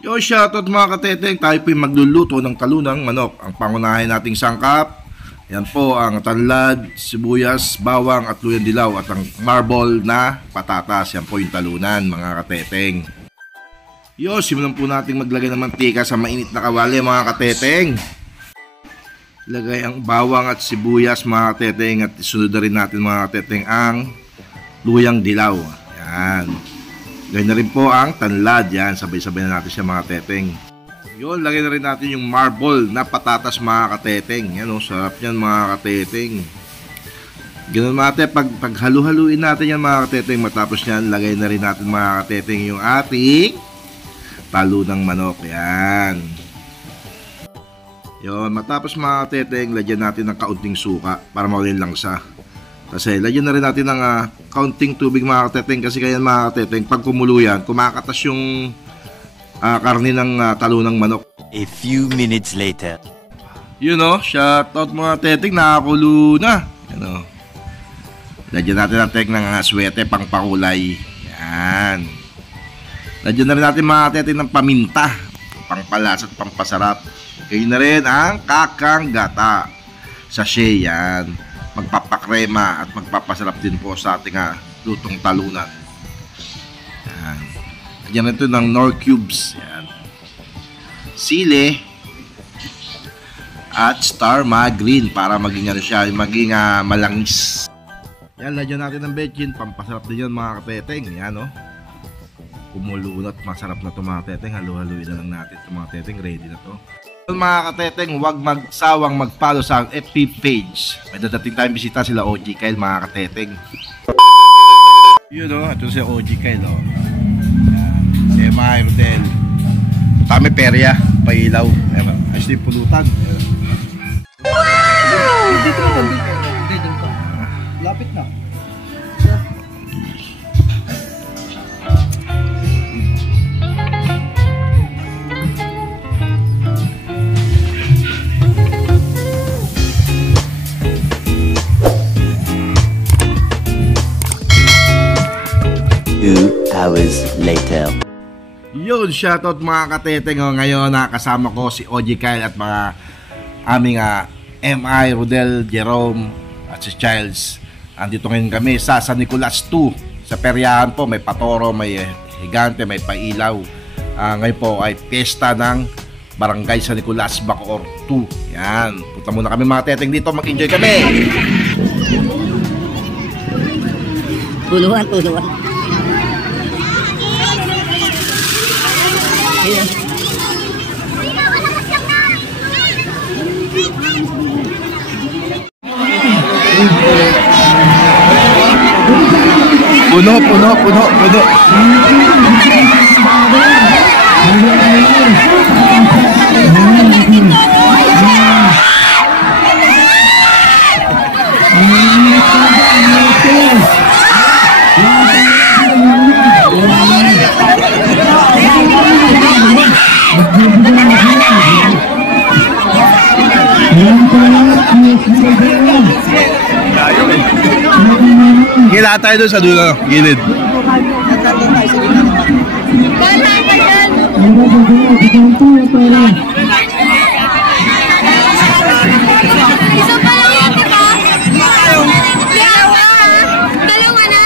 Yo, shoutout mga kateteng, tayo po'y magluluto ng talunang manok. Ang pangunahin nating sangkap, yan po ang tanlad, sibuyas, bawang at luyang dilaw at ang marble na patatas. Yan po yung talunan mga kateteng. Yo, simulan po nating maglagay ng mantika sa mainit na kawali mga kateteng. Lagay ang bawang at sibuyas mga kateteng at isunod na rin natin mga kateteng ang luyang dilaw. Yan. Lagay na rin po ang tanlad. Yan, sabay-sabay na natin siya mga teteng. Yun, lagay na rin natin yung marble na patatas mga kateteng. Yan o, sarap yan mga kateteng. Ganun mga teteng, pag halu-haluin natin yan mga kateteng, matapos yan, lagay na rin natin mga kateteng yung ating talunang manok. Yan. Yun, matapos mga kateteng, lagyan natin ng kaunting suka para mawalin langsa. Kasi lagyan na rin natin ng kaunting tubig mga kateteng, kasi kaya mga kateteng pag kumulo yan, kumakatas yung karne ng talunang manok. A few minutes later. Yun o, shoutout mga kateteng, nakakulo na. Yan o. Lagyan natin ng tek ng aswete pang pakulay. Yan. Lagyan na rin natin mga kateteng ng paminta, pang palas at pang pasarap. Gawin na rin ang kakang gata. Sachet yan. Magpapakrema at magpapasarap din po sa ating lutong talunan. Yan. Lagyan na ito ng Knorr cubes. Yan. Sili at star margarine para maging siya, maging malangis. Yan, lagyan natin ng bechin. Pampasarap din yan mga kateteng. Yan o. Kumulo at masarap na ito mga kateteng. Halu-haluin na lang natin ito mga kateteng. Ready na ito. Mga kateteng, huwag magsawang mag-follow sa FB page. May dadating tayong bisita sila OG Kyle mga kateteng. Yun o, ito si OG Kyle o. Si MI Rodel. Tami perya, pailaw. Ayos din pulutan. Wow! Dito na, dito pa. Lapit na. Hours later. Yun, shoutout mga kateteng. Ngayon nakasama ko si OG Kyle at mga aming MI Rodel, Jerome at si Childs. Andito ngayon kami sa San Nicolas 2. Sa peryahan po, may patoro, may higante, may pailaw. Ngayon po ay piyesta ng Barangay San Nicolas, Bacoor 2. Yan, punta muna kami mga teteng dito, mag-enjoy kami. Puluhan. Puno. Gila tayo doon sa dulo, gilid. Isa pa lang yan, diba? Dalawa na?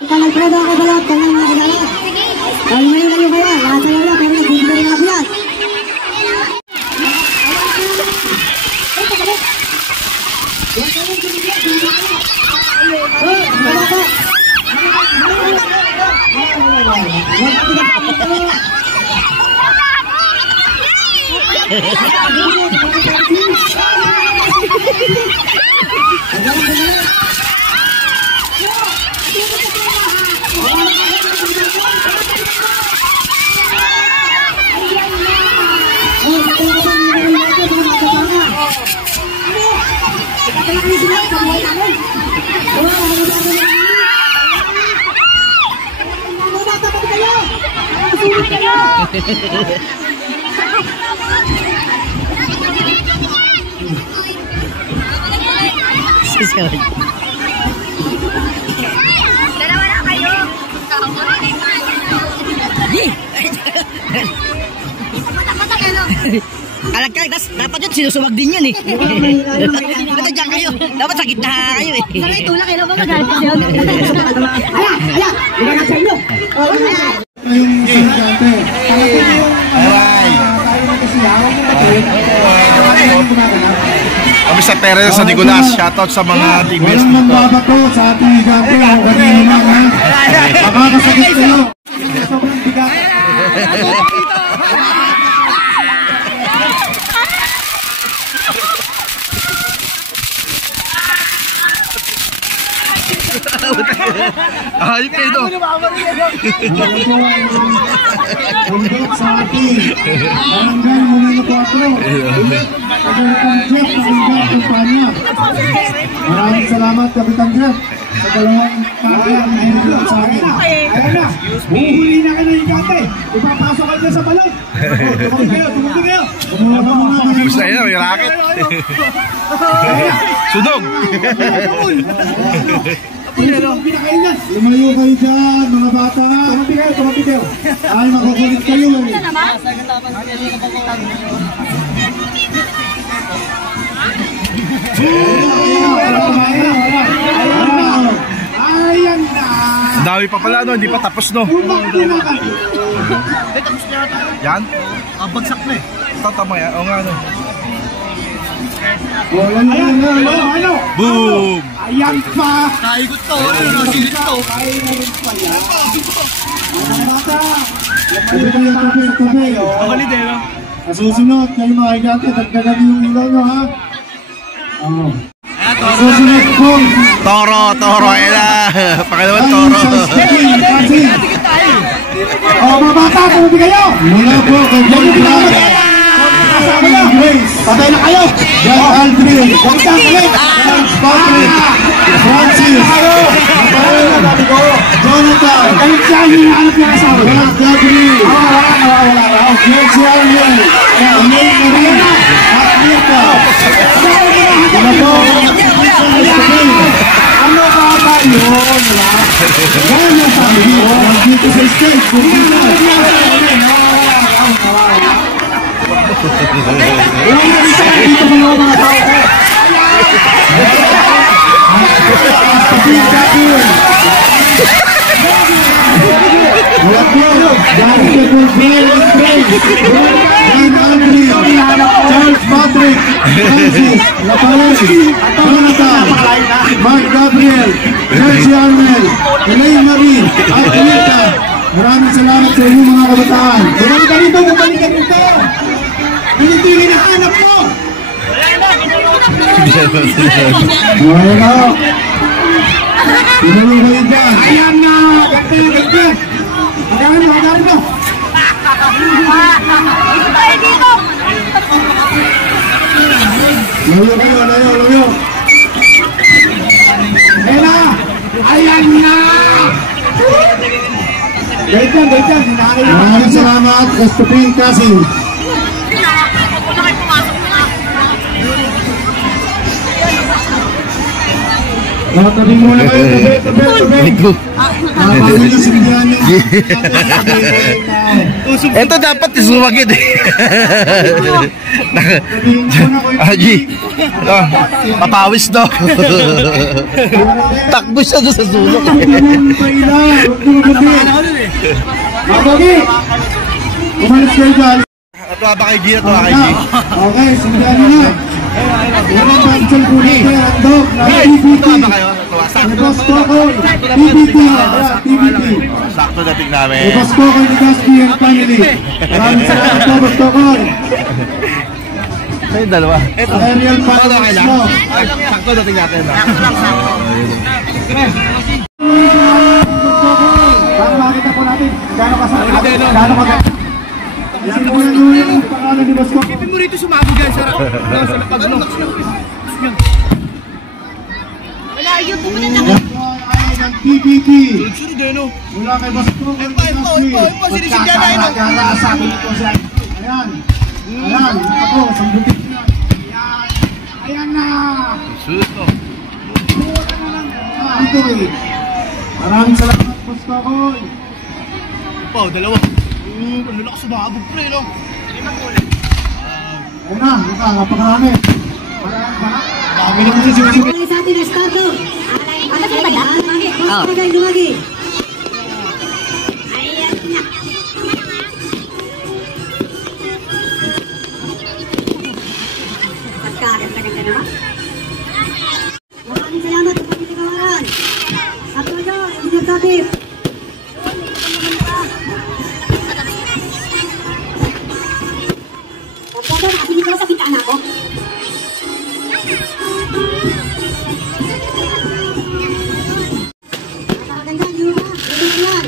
Kalagprado ako ba lahat? Ay, ngayon kayo kaya. Nasa lala, pero nagbibigay rin ako yan. Dalawa na kayo. Kalagkag, dapat yun, sinusuwag din yun eh. Dapat dyan kayo. Dapat sa gitna kayo eh. Sana itulak, kailan ba magalit kasi yun? Iba na sa inyo. Yung estudyante. Talagang yung tayo magkasiyawan mo Kami sa Terrell sa Nicolas. Shoutout sa mga teammates walang dito. mambabato sa ating higante. Kanina naman ha. Makakasakit kayo. Sobrang bigat. Ayop kayo ito. Bundok sa ating Barangay Mumino 4. Kapitan Jeff sa Barangay Kumpanya. Maraming salamat Kapitan Jeff sa dalawang pagkakang nahinagyan sa akin. Ayan na, huhuli na kayo ng higante. Ipapasok kayo sa balon. Tumubi kayo. Gusto nyo, may racket. Sunog. Lumayo kayo dyan, mga bata. Tumabi kayo. Ay, makukulit kayo. Ayan na. Ang dami pa pala no, hindi pa tapos no. Yan? Bagsak na eh. Tatama yan, o nga no. Ayan na, ano? Boom! Ayan pa. Naikot to, silip to. Mga bata. Tabi kayo, tabi. Kabalid eh no? Sa susunod, kayo mga higante, dagdagan yung ilaw nyo ha. Oo. Susunod po. Toro, ayan na. Pakalaman toro. Mga bata, tumabi kayo. Mula po, patay na kayo. John Aldrin. Charles Patrick. Francis. Jonathan. Kalit siya, hinahanap niya asawa. Mark Gabriel. Wala. Nancy Arlen. Amel Marina. Atleta. Ano po? Ano ba ba yun? Gano'n sabi mo? Dito sa stage. Dito mo yung mga tao. Charles Patrick, Francis, Lapalesi, Jonathan, Mark Gabriel, Nancy Arlen, Elaine Marie, Atleta. Maraming salamat sa inyo mga kabataan. Bumalik ka rito. Ano ito yung hinahanap mo? Wala. Pinuloy kayo dyan. Ayan na! Ganda! Hagarin mo! Layo! Ayan na! Gait yan! Maraming salamat, Estupin Kasi. Tabi muna kayo, tabi. Bago nyo sindihan nyo. Ito dapat isumagid eh. Aji, papawis no. Takbo siya doon sa sulok. Mabagi! Umalis kayo dyan. Ito ba kay G? Okay, sindihan nyo na. Unang bansal po ni Andok na TBT. Ibas ko ako, TBT. Sakto dating namin. Ibas ko ako ni Gaspi and family. Maraming salamat po, Ibas ko ako. May dalawa. Aerial followers mo. Sakto dating natin. Makita po natin gaano kasama. Simulan nyo yung pangalan ni Ibas ko. Ipin mo rito sumabog yan sa pagno. Wala, YouTube na lang. Ay, ng TBT. Sunod eh no? Mula kay Ibas ko. Magkakarasabi nito siya. Ayan, ako, sambutin ko na. Ayan na. Sunod to. Ito eh. Maraming salamat, Ibas ko ako. Dalawa. Ang lakas sumabog pre no? Ayun na, napakarami. Dami naman sa sinusunod. Ay, sa atin, estado. Ano sila ba yan? Oh. Lumagi. Maraming salamat sa pagkakawaran. At wala, hindi nagtatip. Pagkado, nakapinig ko sa pintaan ako. Napakaganda, di ba? Ito yan.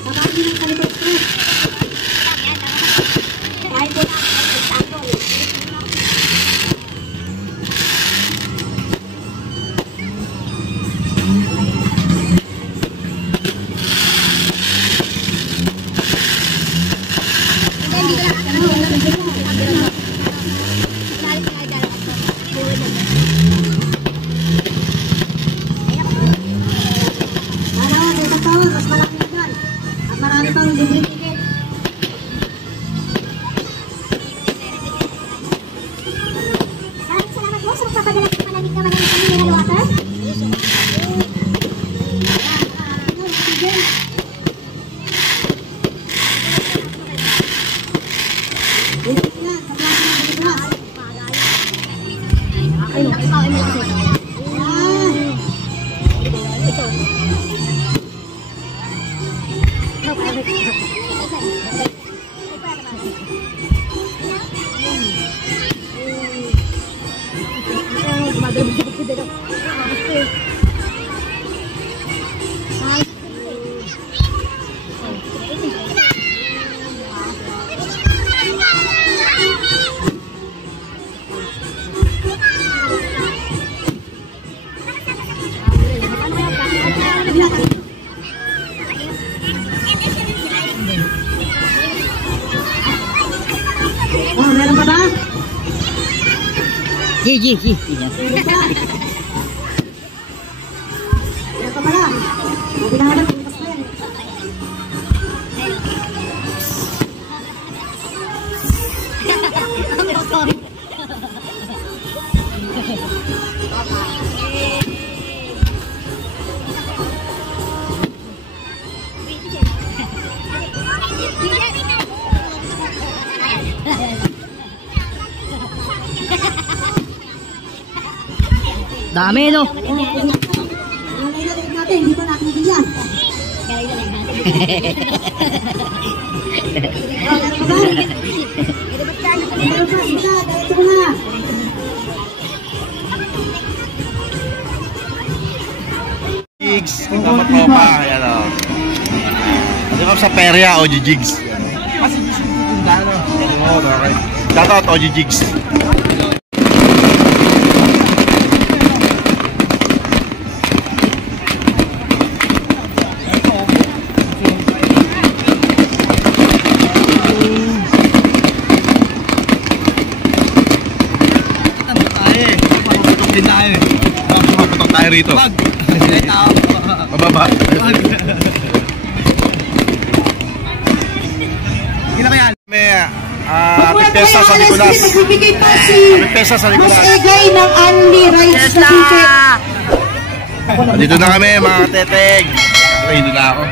Sa bagay ng Calibre Express. Kahit po mas malaki na dyan. At marami pang libre ticket. Maraming salamat po sa magpapadala ng malamig na mineral water. Oh, meron pa ba? G. Meron pa pala. Sabi na nga, bukas pa yan. Dami, no? Ang nailalit natin, hindi pa natin bigyan. Oh, meron pa ba? Meron pa, isa, diretso ko na. Jigs, dapat mo pa. Ayan o. Dito ka sa Peria, OG Jigs. Oo, okay. Shoutout OG Jigs. Papatok tayo rito. Mababa. May pesta sa Nicolas. Magbibigay pa si May pesta sa Nicolas. Mas Egay ng Anli Rides na ticket. Dito na kami mga teteg. Dito na ako.